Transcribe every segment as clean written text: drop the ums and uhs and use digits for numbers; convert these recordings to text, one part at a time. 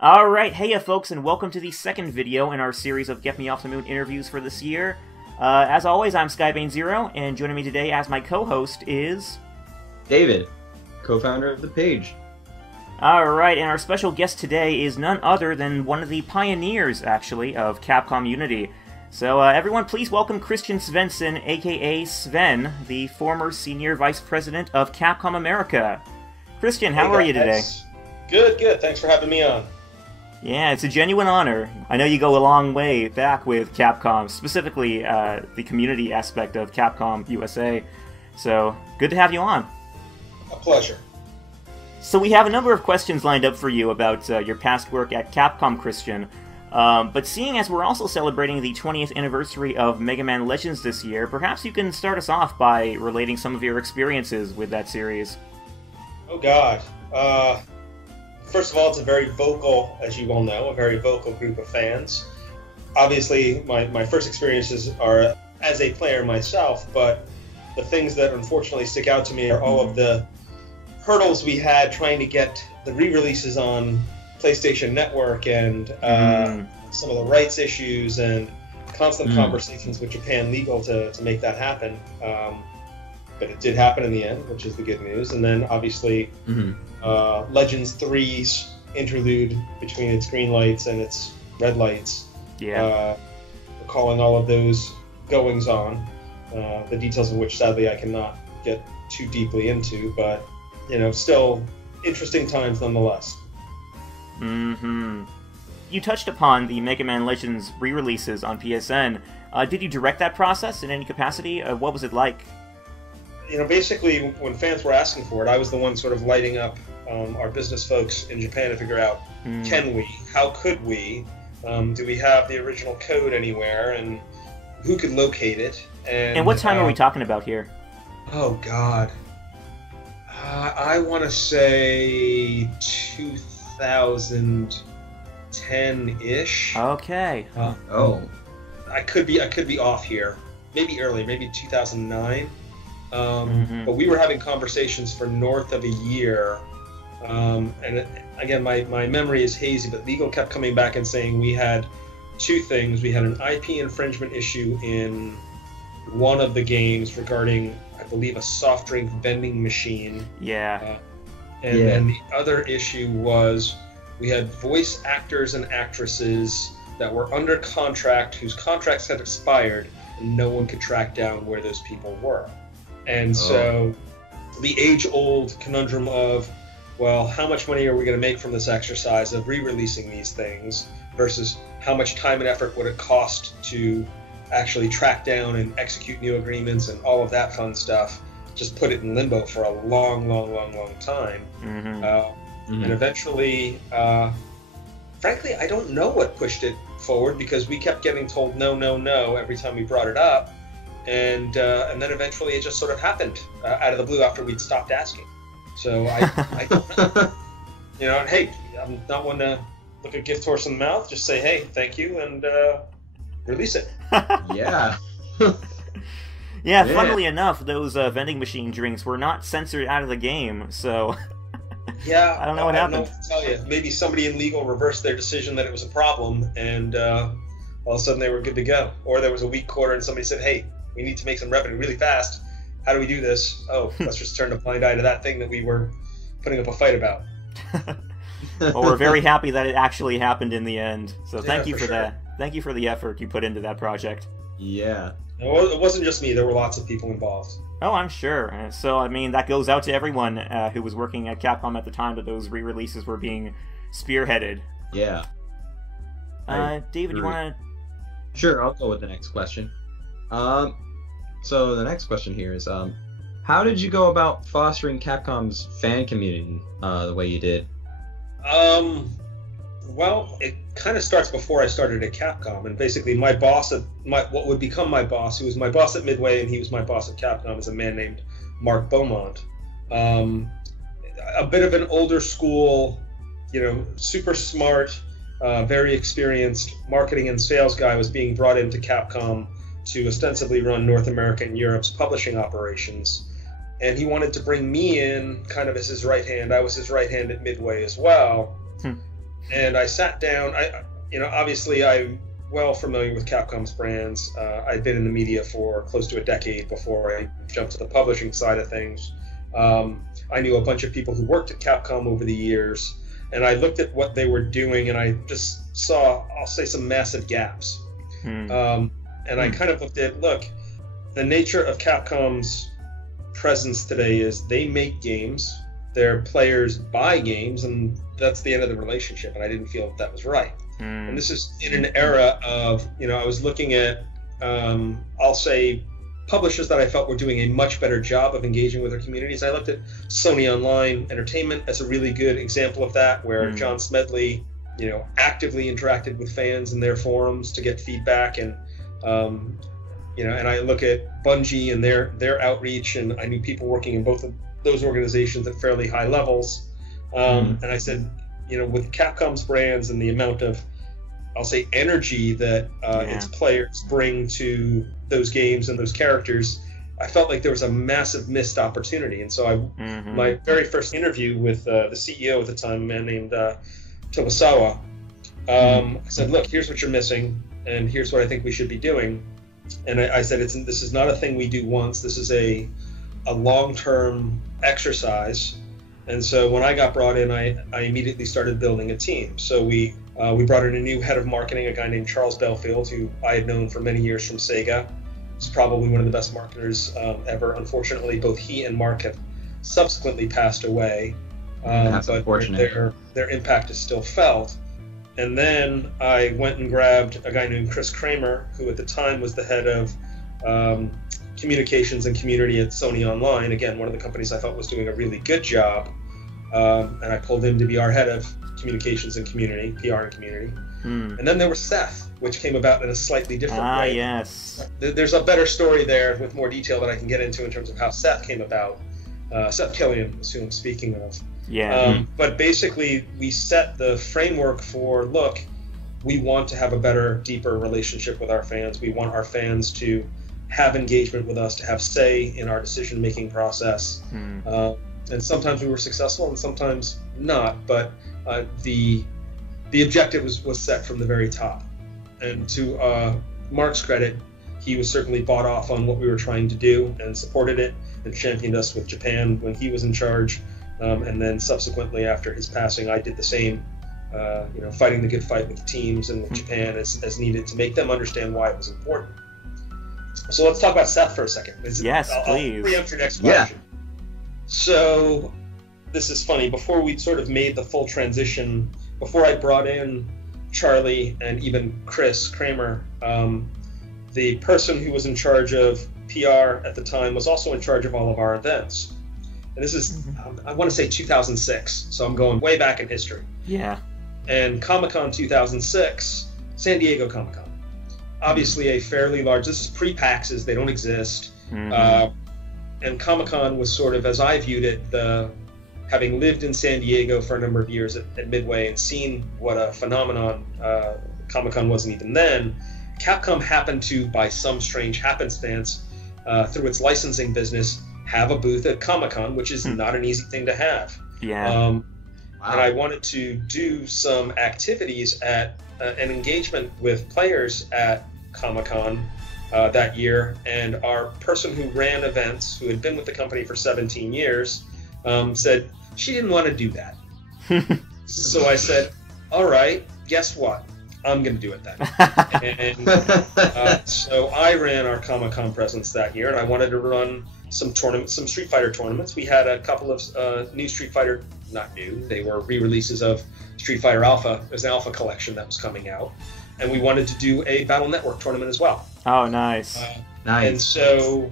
Alright, hey folks, and welcome to the second video in our series of Get Me Off the Moon interviews for this year. As always, I'm Skybane0, and joining me today as my co-host is... David, co-founder of the page. Alright, and our special guest today is none other than one of the pioneers, actually, of Capcom-Unity. So everyone please welcome Christian Svensson, aka Sven, the former Senior Vice President of Capcom America. Christian, how are you today? Good. Thanks for having me on. Yeah, it's a genuine honor. I know you go a long way back with Capcom, specifically the community aspect of Capcom USA. So, good to have you on. A pleasure. So we have a number of questions lined up for you about your past work at Capcom, Christian. But seeing as we're also celebrating the 20th anniversary of Mega Man Legends this year, perhaps you can start us off by relating some of your experiences with that series. Oh God. First of all, it's a very vocal, as you well know, a very vocal group of fans. Obviously, my first experiences are as a player myself, but the things that unfortunately stick out to me are all of the hurdles we had trying to get the re-releases on PlayStation Network and some of the rights issues and constant conversations with Japan Legal to make that happen. But it did happen in the end, which is the good news. And then, obviously, Legends 3's interlude between its green lights and its red lights. Yeah. Recalling all of those goings-on, the details of which, sadly, I cannot get too deeply into, but, you know, still interesting times nonetheless. You touched upon the Mega Man Legends re-releases on PSN. Did you direct that process in any capacity? What was it like? You know, basically, when fans were asking for it, I was the one sort of lighting up our business folks in Japan to figure out, can we? How could we? Do we have the original code anywhere? And who could locate it? And what time are we talking about here? Oh, God. I want to say 2010-ish. Okay. I could be off here. Maybe early, maybe 2009. But we were having conversations for north of a year, and again, my memory is hazy, but legal kept coming back and saying we had two things. We had an IP infringement issue in one of the games regarding, I believe, a soft drink vending machine. Yeah. And the other issue was we had voice actors and actresses that were under contract, whose contracts had expired, and no one could track down where those people were. And so the age-old conundrum of, well, how much money are we going to make from this exercise of re-releasing these things versus how much time and effort would it cost to actually track down and execute new agreements and all of that fun stuff, just put it in limbo for a long time. And eventually, frankly, I don't know what pushed it forward because we kept getting told no every time we brought it up. And then eventually it just sort of happened out of the blue after we'd stopped asking. So I you know, hey, I'm not one to look a gift horse in the mouth. Just say, hey, thank you, and release it. Yeah. Yeah, funnily enough, those vending machine drinks were not censored out of the game, so... Yeah, I don't know what happened. I don't know what to tell you. Maybe somebody in legal reversed their decision that it was a problem, and all of a sudden they were good to go. Or there was a weak quarter and somebody said, hey, we need to make some revenue really fast. How do we do this? Oh, let's just turn a blind eye to that thing that we were putting up a fight about. Well, we're very happy that it actually happened in the end. So thank you for sure. that. Thank you for the effort you put into that project. Yeah. It wasn't just me. There were lots of people involved. Oh, I'm sure. So, I mean, that goes out to everyone who was working at Capcom at the time that those re-releases were being spearheaded. Yeah. David, you want to... Sure, I'll go with the next question. So the next question here is, how did you go about fostering Capcom's fan community the way you did? Well, it kind of starts before I started at Capcom, and basically my boss at what would become my boss, who was my boss at Midway and he was my boss at Capcom, is a man named Mark Beaumont. A bit of an older school, you know, super smart, very experienced marketing and sales guy was being brought into Capcom to ostensibly run North America and Europe's publishing operations. And he wanted to bring me in kind of as his right hand. I was his right hand at Midway as well. And I sat down. Obviously I'm well familiar with Capcom's brands. I'd been in the media for close to a decade before I jumped to the publishing side of things. I knew a bunch of people who worked at Capcom over the years, and I looked at what they were doing, and I just saw, I'll say, some massive gaps. And I kind of looked at, look, the nature of Capcom's presence today is they make games, their players buy games, and that's the end of the relationship, and I didn't feel that was right. And this is in an era of, I was looking at, I'll say, publishers that I felt were doing a much better job of engaging with their communities. I looked at Sony Online Entertainment as a really good example of that, where John Smedley, actively interacted with fans in their forums to get feedback, and and I look at Bungie and their outreach, and I knew people working in both of those organizations at fairly high levels. And I said, with Capcom's brands and the amount of, I'll say, energy that its players bring to those games and those characters, I felt like there was a massive missed opportunity. And so my very first interview with the CEO at the time, a man named Tomosawa, I said, look, here's what you're missing, and here's what I think we should be doing. And I said, this is not a thing we do once. This is a long-term exercise. And so when I got brought in, I immediately started building a team. So we brought in a new head of marketing, a guy named Charles Belfield, who I had known for many years from Sega. He's probably one of the best marketers ever. Unfortunately, both he and Mark have subsequently passed away. That's but unfortunate. Their impact is still felt. And then I went and grabbed a guy named Chris Kramer, who at the time was the head of communications and community at Sony Online. Again, one of the companies I felt was doing a really good job. And I pulled him to be our head of communications and community, PR and community. And then there was Seth, which came about in a slightly different way. Yes. There's a better story there with more detail that I can get into in terms of how Seth came about. Seth Killian is who I'm speaking of. Yeah. But basically, we set the framework for, look, we want to have a better, deeper relationship with our fans. We want our fans to have engagement with us, to have say in our decision-making process. And sometimes we were successful and sometimes not, but the objective was set from the very top. And to Mark's credit, he was certainly bought off on what we were trying to do and supported it and championed us with Japan when he was in charge. And then subsequently, after his passing, I did the same, fighting the good fight with the teams and with Japan as needed to make them understand why it was important. So let's talk about Seth for a second. Yes, please. I'll preempt your next question. So this is funny. Before we'd sort of made the full transition, before I brought in Charlie and even Chris Kramer, the person who was in charge of PR at the time was also in charge of all of our events. And this is, I want to say 2006, so I'm going way back in history. Yeah. And Comic-Con 2006, San Diego Comic-Con. Obviously a fairly large, this is pre-PAXs, they don't exist. And Comic-Con was sort of, as I viewed it, having lived in San Diego for a number of years at Midway and seen what a phenomenon Comic-Con wasn't even then, Capcom happened to, by some strange happenstance, through its licensing business, have a booth at Comic-Con, which is not an easy thing to have. Yeah. And I wanted to do some activities at an engagement with players at Comic-Con that year, and our person who ran events, who had been with the company for 17 years, said she didn't want to do that. So I said, all right, guess what? I'm going to do it then. And so I ran our Comic-Con presence that year, and I wanted to run some tournaments, some Street Fighter tournaments. We had a couple of new Street Fighter, not new, they were re-releases of Street Fighter Alpha. There's an Alpha collection that was coming out. And we wanted to do a Battle Network tournament as well. Oh, nice. Nice. And so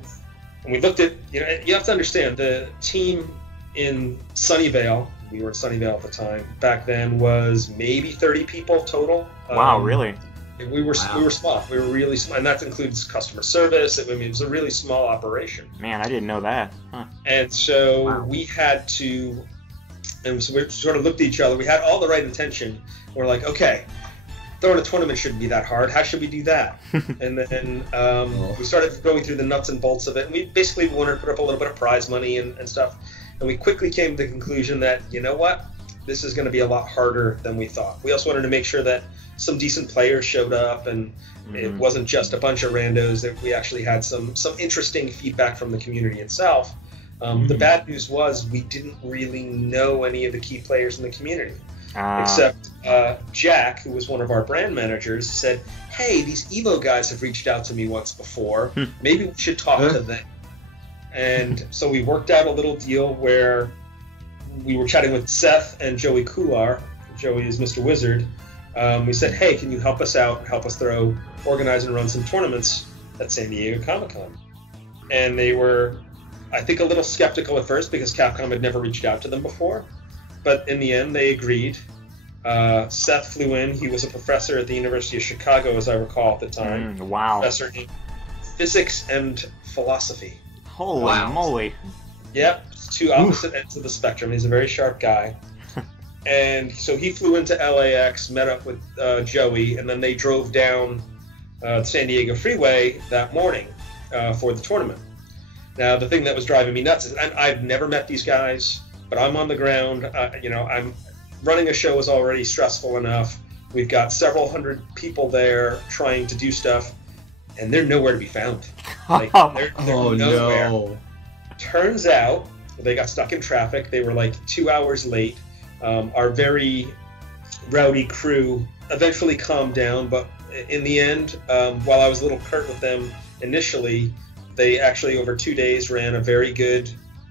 we looked at, you have to understand, the team in Sunnyvale, we were in Sunnyvale at the time, back then was maybe 30 people total. Wow, really? We were small. We were really small, and that includes customer service. It was a really small operation. Man, I didn't know that. Huh. And so we had to, and so we sort of looked at each other. We had all the right intention. We're like, okay, throwing a tournament shouldn't be that hard. How should we do that? And then we started going through the nuts and bolts of it. And we wanted to put up a little bit of prize money and stuff. And we quickly came to the conclusion that, you know what? this is going to be a lot harder than we thought. We also wanted to make sure that some decent players showed up, and it wasn't just a bunch of randos, that we actually had some interesting feedback from the community itself. The bad news was we didn't really know any of the key players in the community, except Jack, who was one of our brand managers, said, hey, these Evo guys have reached out to me once before. Maybe we should talk to them. And so we worked out a little deal where we were chatting with Seth and Joey Kular. Joey is Mr. Wizard. We said, hey, can you help us out, help us organize and run some tournaments at San Diego Comic-Con? And they were, I think, a little skeptical at first because Capcom had never reached out to them before. But in the end, they agreed. Seth flew in. He was a professor at the University of Chicago, as I recall at the time. Wow. Professor in physics and philosophy. Holy moly. Yep, two opposite ends of the spectrum. He's a very sharp guy. And so he flew into LAX, met up with Joey, and then they drove down the San Diego Freeway that morning for the tournament. Now, the thing that was driving me nuts is, and I've never met these guys, but I'm on the ground. I'm running a show is already stressful enough. We've got several hundred people there trying to do stuff, and they're nowhere to be found. Like, they're nowhere. No. Turns out they got stuck in traffic. They were like 2 hours late. Our very rowdy crew eventually calmed down, but in the end, while I was a little curt with them initially, they actually over 2 days ran a very good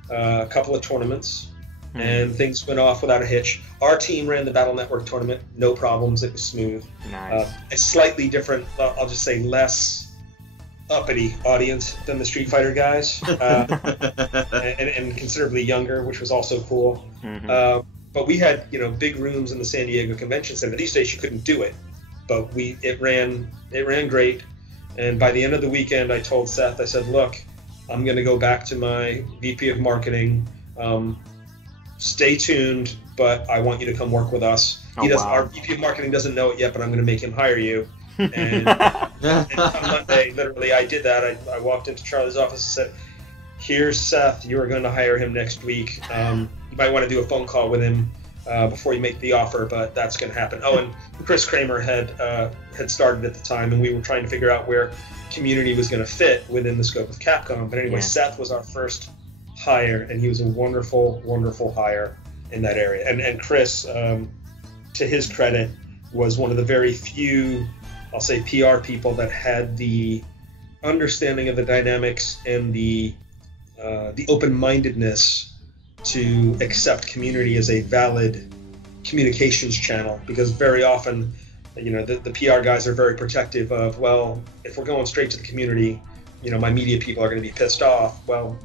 couple of tournaments, and things went off without a hitch. Our team ran the Battle Network tournament, no problems. It was smooth. Nice. A slightly different, I'll just say less uppity audience than the Street Fighter guys, and considerably younger, which was also cool. But we had, big rooms in the San Diego Convention Center. These days you couldn't do it, but it ran great. And by the end of the weekend, I told Seth, I said, look, I'm going to go back to my VP of Marketing. Stay tuned, but I want you to come work with us. Our VP of Marketing doesn't know it yet, but I'm going to make him hire you. And on Monday, literally, I did that. I walked into Charlie's office and said, here's Seth. You are going to hire him next week. You might want to do a phone call with him before you make the offer, but that's going to happen. Oh, and Chris Kramer had started at the time, and we were trying to figure out where Community was going to fit within the scope of Capcom. But anyway, Seth was our first hire, and he was a wonderful, wonderful hire in that area. And Chris, to his credit, was one of the very few, I'll say, PR people that had the understanding of the dynamics and the open-mindedness to accept Community as a valid communications channel, because very often, the PR guys are very protective of, well, if we're going straight to the community, my media people are going to be pissed off. Well,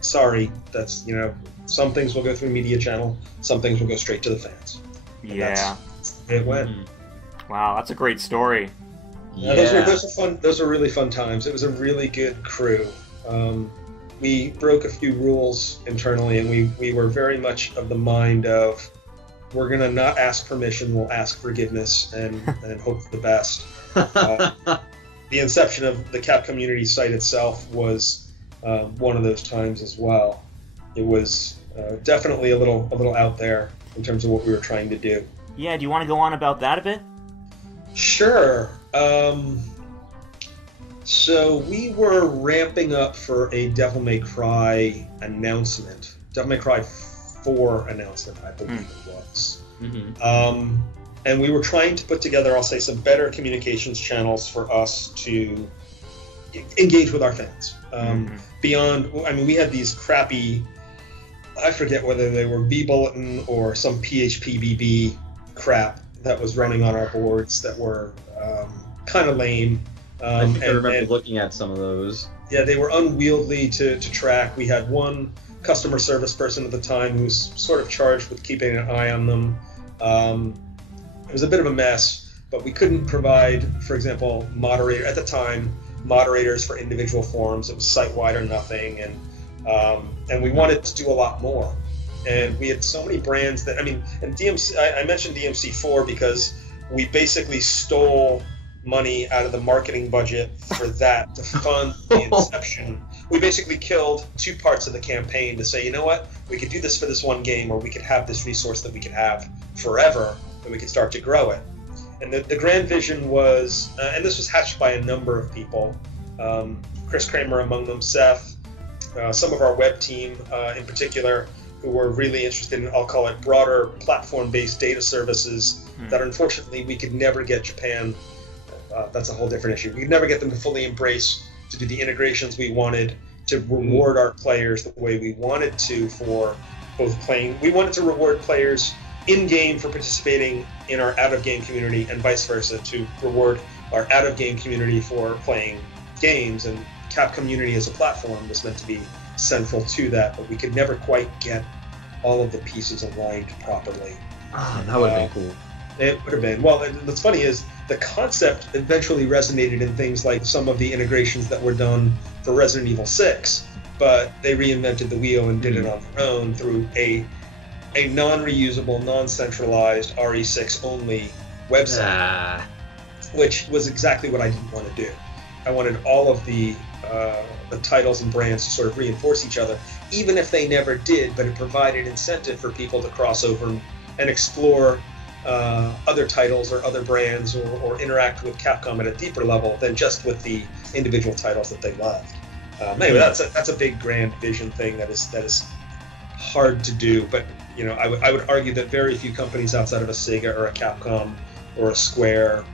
sorry, that's, some things will go through media channel, some things will go straight to the fans. And that's the way it went. Wow, that's a great story. Those are really fun times. It was a really good crew. We broke a few rules internally, and we were very much of the mind of, we're going to not ask permission, we'll ask forgiveness and hope for the best. The inception of the Capcom-Unity site itself was one of those times as well. It was definitely a little out there in terms of what we were trying to do. Yeah, do you want to go on about that a bit? Sure. So we were ramping up for a Devil May Cry announcement. Devil May Cry 4 announcement, I believe it was. And we were trying to put together, I'll say, some better communications channels for us to engage with our fans. Beyond, we had these crappy, I forget whether they were B-Bulletin or some PHPBB crap that was running on our boards that were kind of lame. I think I remember looking at some of those. Yeah, they were unwieldy to track. We had one customer service person at the time who was sort of charged with keeping an eye on them. It was a bit of a mess, but we couldn't provide, for example, moderators for individual forums. It was site-wide or nothing, and we wanted to do a lot more. And we had so many brands that, and DMC, I mentioned DMC4 because we basically stole money out of the marketing budget for that to fund the inception. We basically killed 2 parts of the campaign to say, you know what, we could do this for this one game, or we could have this resource that we could have forever, and we could start to grow it. And the grand vision was, and this was hatched by a number of people, Chris Kramer among them, Seth, some of our web team in particular, who were really interested in, I'll call it, broader platform-based data services that unfortunately we could never get Japan. That's a whole different issue. We could never get them to fully embrace, to do the integrations we wanted, to reward our players the way we wanted to for both playing. We wanted to reward players in-game for participating in our out-of-game community, and vice versa, to reward our out-of-game community for playing games. And Capcom-Unity as a platform was meant to be central to that, but we could never quite get all of the pieces aligned properly. That would have been cool. It would have been. Well, what's funny is the concept eventually resonated in things like some of the integrations that were done for Resident Evil 6, but they reinvented the wheel and did it on their own through a non-reusable, non-centralized RE6 only website, which was exactly what I didn't want to do. I wanted all of the titles and brands to sort of reinforce each other, even if they never did, but it provided incentive for people to cross over and explore other titles or other brands, or interact with Capcom at a deeper level than just with the individual titles that they loved. Anyway, that's a big grand vision thing that is hard to do, but you know, I would argue that very few companies outside of a Sega or a Capcom or a Square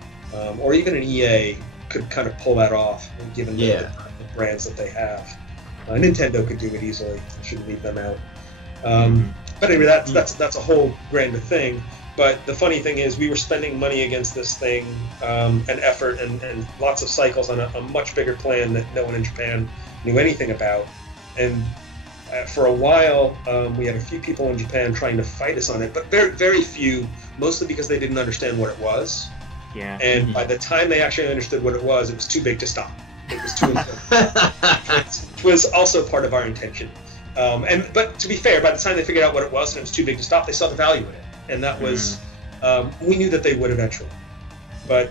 or even an EA could kind of pull that off, given the brands that they have. Nintendo could do it easily. I shouldn't leave them out. But anyway, that's a whole grander thing. But the funny thing is, we were spending money against this thing, and effort, and lots of cycles on a much bigger plan that no one in Japan knew anything about. And for a while, we had a few people in Japan trying to fight us on it, but very, very few, mostly because they didn't understand what it was. Yeah. And by the time they actually understood what it was too big to stop. It was too important. Which was also part of our intention. But to be fair, by the time they figured out what it was and it was too big to stop, they saw the value in it. And that was, we knew that they would eventually. But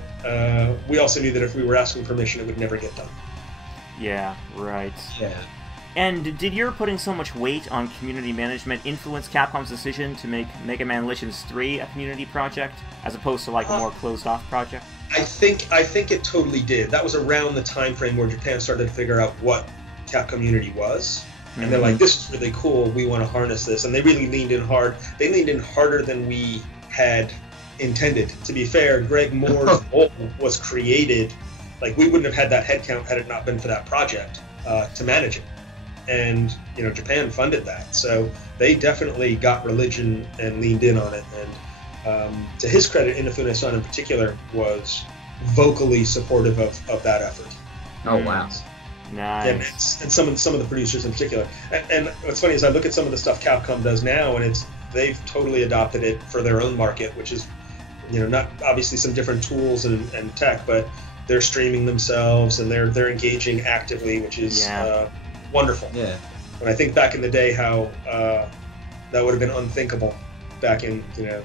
we also knew that if we were asking permission, it would never get done. Yeah, right. Yeah. And did your putting so much weight on community management influence Capcom's decision to make Mega Man Legends 3 a community project, as opposed to like a more closed-off project? I think it totally did. That was around the time frame where Japan started to figure out what Capcom-Unity was. And they're like, this is really cool, we want to harness this. And they really leaned in hard. They leaned in harder than we had intended. To be fair, Greg Moore's role was created, like we wouldn't have had that headcount had it not been for that project to manage it. And, you know, Japan funded that. So they definitely got religion and leaned in on it. And to his credit, Inafune-san in particular was vocally supportive of that effort. Oh, wow. Nice. And some of the producers in particular. And what's funny is I look at some of the stuff Capcom does now, and they've totally adopted it for their own market, which is, you know, not obviously some different tools and tech, but they're streaming themselves and they're engaging actively, which is wonderful. Yeah. And I think back in the day how that would have been unthinkable back in, you know,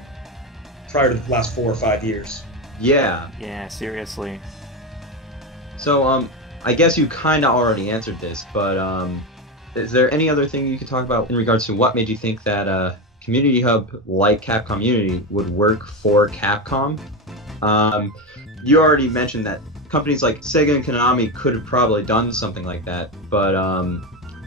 prior to the last 4 or 5 years. Yeah. Yeah, seriously. So, I guess you kind of already answered this, but is there any other thing you could talk about in regards to what made you think that a community hub like Capcom-Unity would work for Capcom? You already mentioned that companies like Sega and Konami could have probably done something like that, but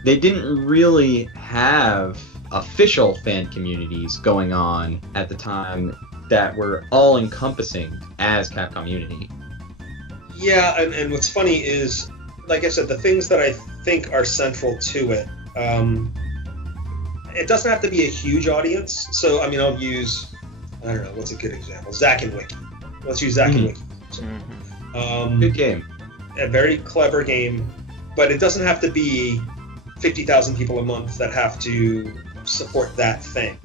they didn't really have official fan communities going on at the time that were all-encompassing as Capcom-Unity. Yeah, and what's funny is, like I said, the things that I think are central to it, it doesn't have to be a huge audience. So, I mean, I'll use, I don't know, what's a good example? Zack and Wiki. Let's use Zack and Wiki. Good game. A very clever game, but it doesn't have to be 50,000 people a month that have to support that thing.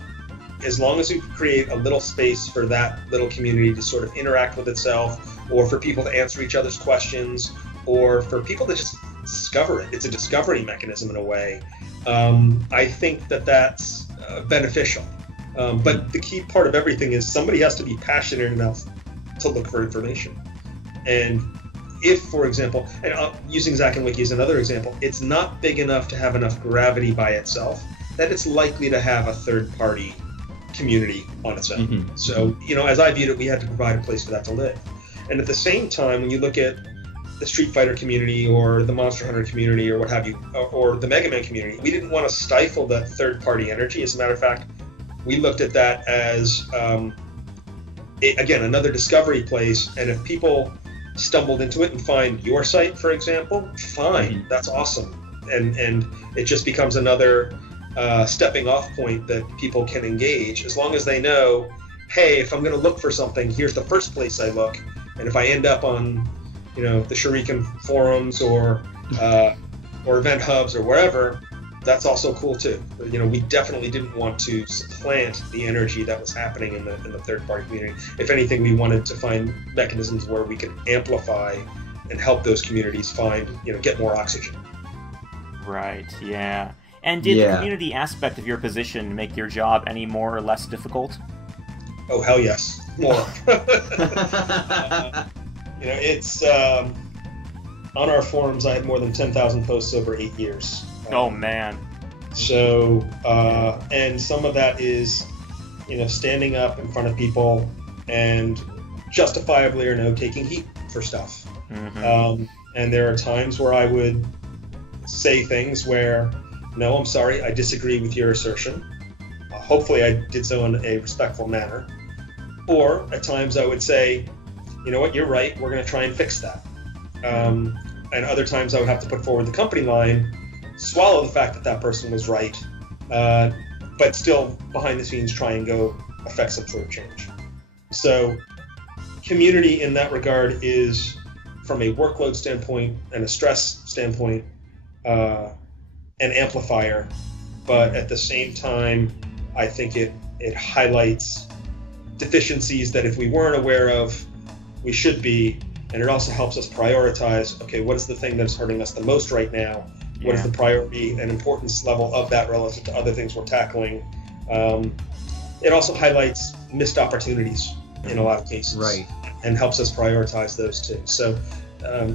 As long as you create a little space for that little community to sort of interact with itself, or for people to answer each other's questions, or for people to just discover it. It's a discovery mechanism in a way. I think that that's beneficial. But the key part of everything is somebody has to be passionate enough to look for information. And if, for example, and using Zack and Wiki as another example, it's not big enough to have enough gravity by itself, that it's likely to have a third-party community on its own. Mm-hmm. So, as I viewed it, we had to provide a place for that to live. And at the same time, when you look at the Street Fighter community or the Monster Hunter community or what have you, or the Mega Man community, we didn't want to stifle that third-party energy. As a matter of fact, we looked at that as, again, another discovery place. And if people stumbled into it and find your site, for example, fine, that's awesome. And it just becomes another stepping off point that people can engage, as long as they know, hey, if I'm going to look for something, here's the first place I look. And if I end up on, the Shuriken forums or event hubs or wherever, that's also cool too. We definitely didn't want to supplant the energy that was happening in the third-party community. If anything, we wanted to find mechanisms where we could amplify and help those communities find, get more oxygen. Right. Yeah. And did the community aspect of your position make your job any more or less difficult? Oh, hell yes. More. It's on our forums, I had more than 10,000 posts over 8 years. Oh, man. So, and some of that is, standing up in front of people and justifiably or no, taking heat for stuff. Mm-hmm. And there are times where I would say things where, no, I'm sorry, I disagree with your assertion. Hopefully I did so in a respectful manner. Or at times I would say, you know what, you're right, we're going to try and fix that. And other times I would have to put forward the company line, swallow the fact that that person was right, but still behind the scenes try and go affect some sort of change. So community in that regard is, from a workload standpoint and a stress standpoint, an amplifier, but at the same time, I think it highlights deficiencies that if we weren't aware of, we should be, and it also helps us prioritize, okay, what is the thing that's hurting us the most right now? Yeah. What is the priority and importance level of that relative to other things we're tackling? It also highlights missed opportunities in a lot of cases, right, and helps us prioritize those too. So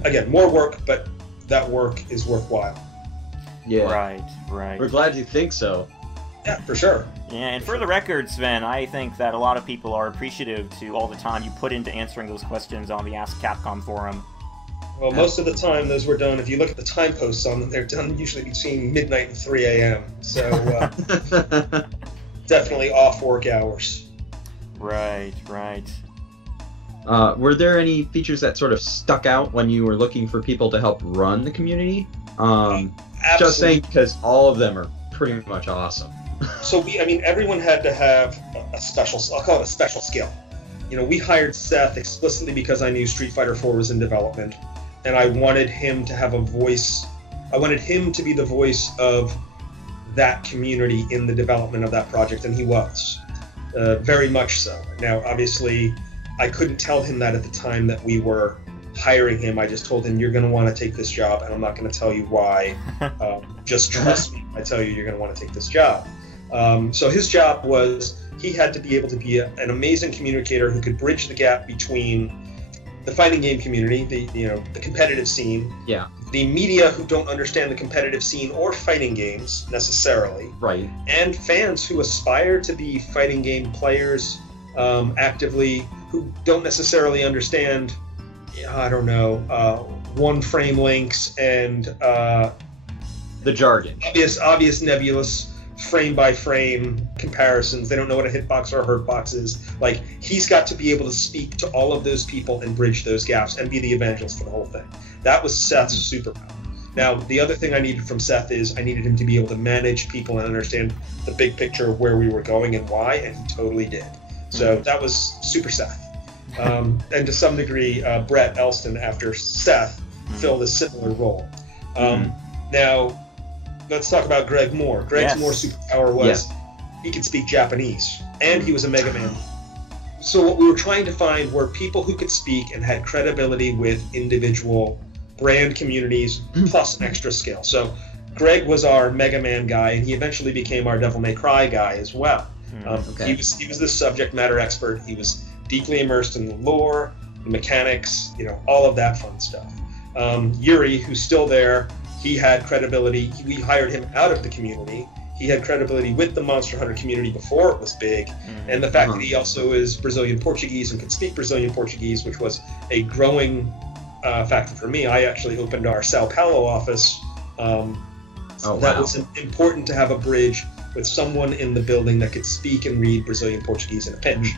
again, more work, but that work is worthwhile. Yeah. Right. We're glad you think so. Yeah, for sure. Yeah, and for the record, Sven, I think that a lot of people are appreciative to all the time you put into answering those questions on the Ask Capcom forum. Well, most of the time those were done, if you look at the time posts on them, they're done usually between midnight and 3 a.m. So definitely off work hours. Right. Were there any features that sort of stuck out when you were looking for people to help run the community? Just saying, because all of them are pretty much awesome. So everyone had to have a special, I'll call it a special skill. We hired Seth explicitly because I knew Street Fighter 4 was in development, and I wanted him to have a voice. I wanted him to be the voice of that community in the development of that project, and he was. Very much so. Now, obviously, I couldn't tell him that at the time that we were hiring him. I just told him, you're going to want to take this job, and I'm not going to tell you why. Just trust me. I tell you, you're going to want to take this job. So his job was, he had to be able to be an amazing communicator who could bridge the gap between the fighting game community, the competitive scene, the media who don't understand the competitive scene or fighting games necessarily, right, and fans who aspire to be fighting game players actively, who don't necessarily understand, one frame links and the jargon, obvious nebulous frame by frame comparisons. They don't know what a hitbox or a hurtbox is. Like, he's got to be able to speak to all of those people and bridge those gaps and be the evangelist for the whole thing. That was Seth's superpower. Now, the other thing I needed from Seth is I needed him to be able to manage people and understand the big picture of where we were going and why, and he totally did. So that was super Seth. And to some degree, Brett Elston, after Seth, filled a similar role. Now, let's talk about Greg Moore. Greg's more superpower was he could speak Japanese, and he was a Mega Man. So what we were trying to find were people who could speak and had credibility with individual brand communities, plus an extra skill. So Greg was our Mega Man guy, and he eventually became our Devil May Cry guy as well. He was the subject matter expert. He was deeply immersed in the lore, mechanics, all of that fun stuff. Yuri, who's still there, he had credibility. We hired him out of the community. He had credibility with the Monster Hunter community before it was big, and the fact that he also is Brazilian Portuguese and could speak Brazilian Portuguese, which was a growing factor for me. I actually opened our Sao Paulo office. That was important to have a bridge with someone in the building that could speak and read Brazilian Portuguese in a pinch.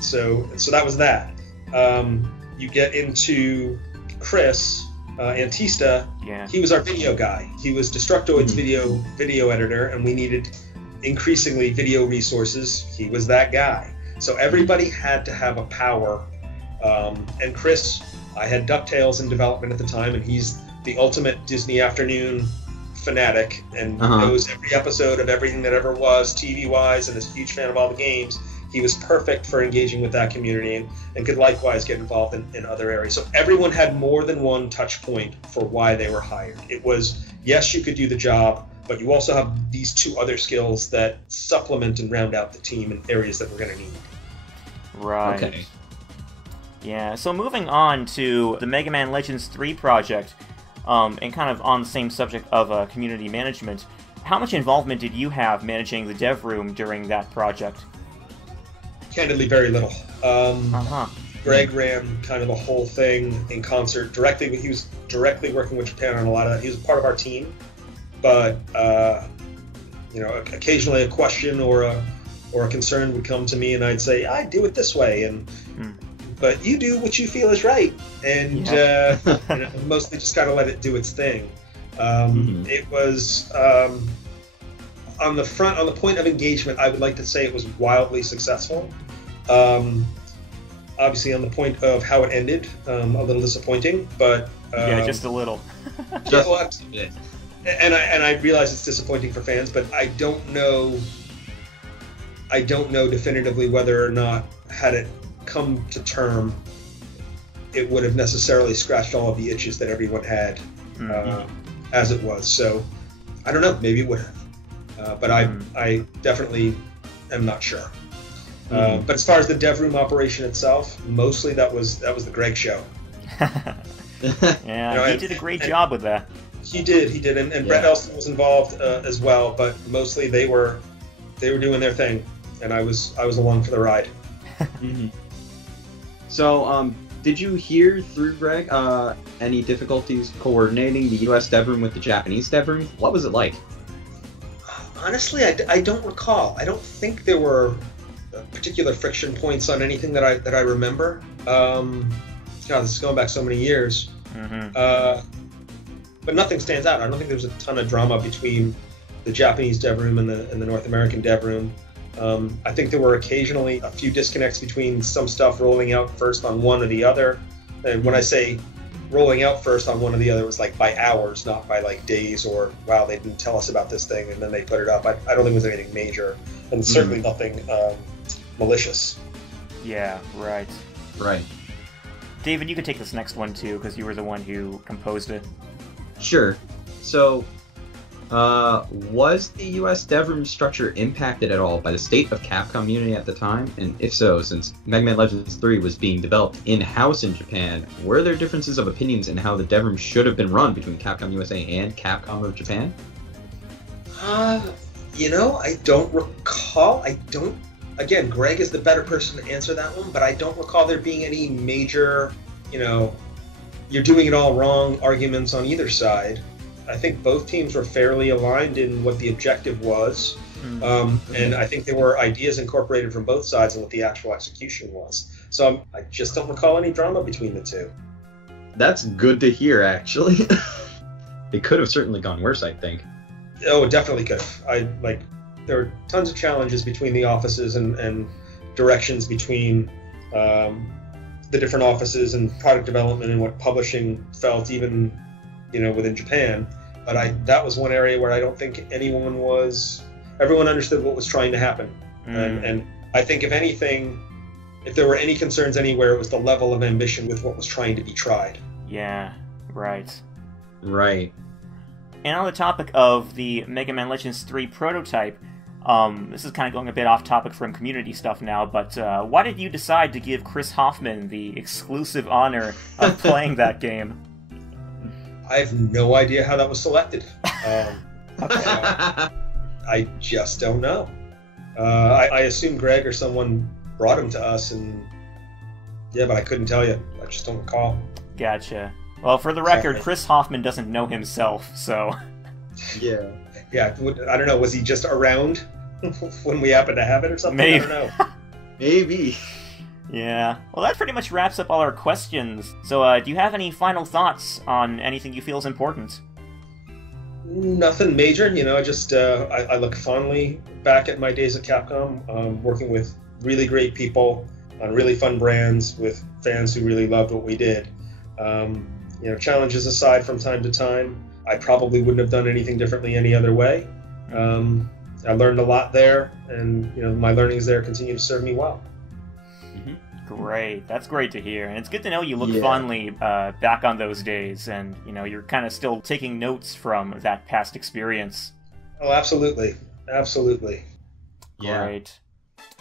So that was that. You get into Chris Antista. Yeah. He was our video guy. He was Destructoid's video editor, and we needed increasingly video resources. He was that guy. So everybody had to have a power. And Chris, I had DuckTales in development at the time, and he's the ultimate Disney afternoon fanatic and knows every episode of everything that ever was TV-wise, and is a huge fan of all the games. He was perfect for engaging with that community and could likewise get involved in other areas. So everyone had more than one touch point for why they were hired. It was, yes, you could do the job, but you also have these two other skills that supplement and round out the team in areas that we're going to need. Right. Okay. Yeah, so moving on to the Mega Man Legends 3 project, and kind of on the same subject of community management, how much involvement did you have managing the dev room during that project? Candidly, very little. Greg ran kind of the whole thing in concert directly. He was directly working with Japan on a lot of that. He was part of our team, but occasionally a question or a concern would come to me, and I'd say, I do it this way, but you do what you feel is right, and mostly just kind of let it do its thing. It was on the point of engagement, I would like to say it was wildly successful. Obviously, on the point of how it ended, a little disappointing, but just a little. And I realize it's disappointing for fans, but I don't know definitively whether or not, had it come to term, it would have necessarily scratched all of the itches that everyone had as it was. So I don't know, maybe it would have, but I definitely am not sure. But as far as the dev room operation itself, mostly that was the Greg show. Yeah, he did a great job with that. He did, and Brett Elston was involved as well, but mostly they were doing their thing, and I was along for the ride. So, did you hear through Greg any difficulties coordinating the U.S. dev room with the Japanese dev room? What was it like? Honestly, I don't recall. I don't think there were particular friction points on anything that I remember. God, this is going back so many years. But nothing stands out. I don't think there was a ton of drama between the Japanese dev room and the North American dev room. I think there were occasionally a few disconnects between some stuff rolling out first on one or the other. And when I say rolling out first on one or the other, it was like by hours, not by like days, or wow, they didn't tell us about this thing and then they put it up. I don't think it was anything major, and certainly nothing malicious. Yeah, right. Right. David, you could take this next one too, because you were the one who composed it. Sure. So, was the U.S. dev room structure impacted at all by the state of Capcom-Unity at the time? And if so, since Mega Man Legends 3 was being developed in-house in Japan, were there differences of opinions in how the dev room should have been run between Capcom USA and Capcom of Japan? I don't recall. Again, Greg is the better person to answer that one, but I don't recall there being any major, you're doing it all wrong arguments on either side. I think both teams were fairly aligned in what the objective was, and I think there were ideas incorporated from both sides on what the actual execution was. So I just don't recall any drama between the two. That's good to hear, actually. It could have certainly gone worse, I think. Oh, it definitely could have. There were tons of challenges between the offices and directions between the different offices and product development and what publishing felt, even within Japan. But that was one area where I don't think everyone understood what was trying to happen. And I think if anything, if there were any concerns anywhere, it was the level of ambition with what was trying to be tried. Yeah, right. Right. And on the topic of the Mega Man Legends 3 prototype, This is kind of going a bit off topic from community stuff now, but why did you decide to give Chris Hoffman the exclusive honor of playing that game? I have no idea how that was selected. I just don't know. I assume Greg or someone brought him to us, and yeah, but I couldn't tell you. I just don't recall. Gotcha. Well, for the record, Chris Hoffman doesn't know himself, so... Yeah. Yeah, I don't know. Was he just around when we happened to have it or something? Maybe. I don't know. Maybe. Yeah. Well, that pretty much wraps up all our questions. So, do you have any final thoughts on anything you feel is important? Nothing major, I just I look fondly back at my days at Capcom, working with really great people on really fun brands with fans who really loved what we did. Challenges aside from time to time, I probably wouldn't have done anything differently any other way. I learned a lot there, and my learnings there continue to serve me well. Great. That's great to hear. And it's good to know you look fondly back on those days, and, you're kind of still taking notes from that past experience. Oh, absolutely. Absolutely. Yeah. Great.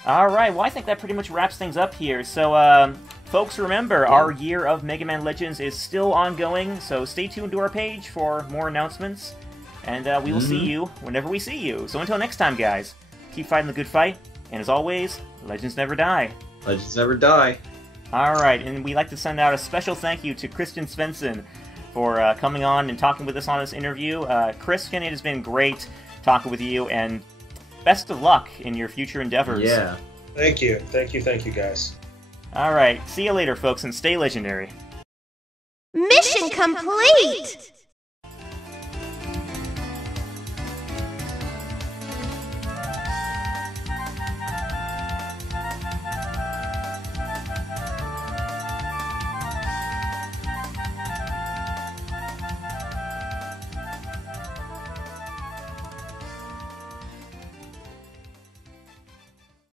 All right. Well, I think that pretty much wraps things up here. So, folks, remember, our year of Mega Man Legends is still ongoing, so stay tuned to our page for more announcements, and we will see you whenever we see you. So until next time, guys, keep fighting the good fight, and as always, Legends never die. Legends never die. Alright, and we'd like to send out a special thank you to Christian Svensson for coming on and talking with us on this interview. Christian, it has been great talking with you, and best of luck in your future endeavors. Yeah. Thank you, guys. Alright, see you later, folks, and stay legendary. Mission complete!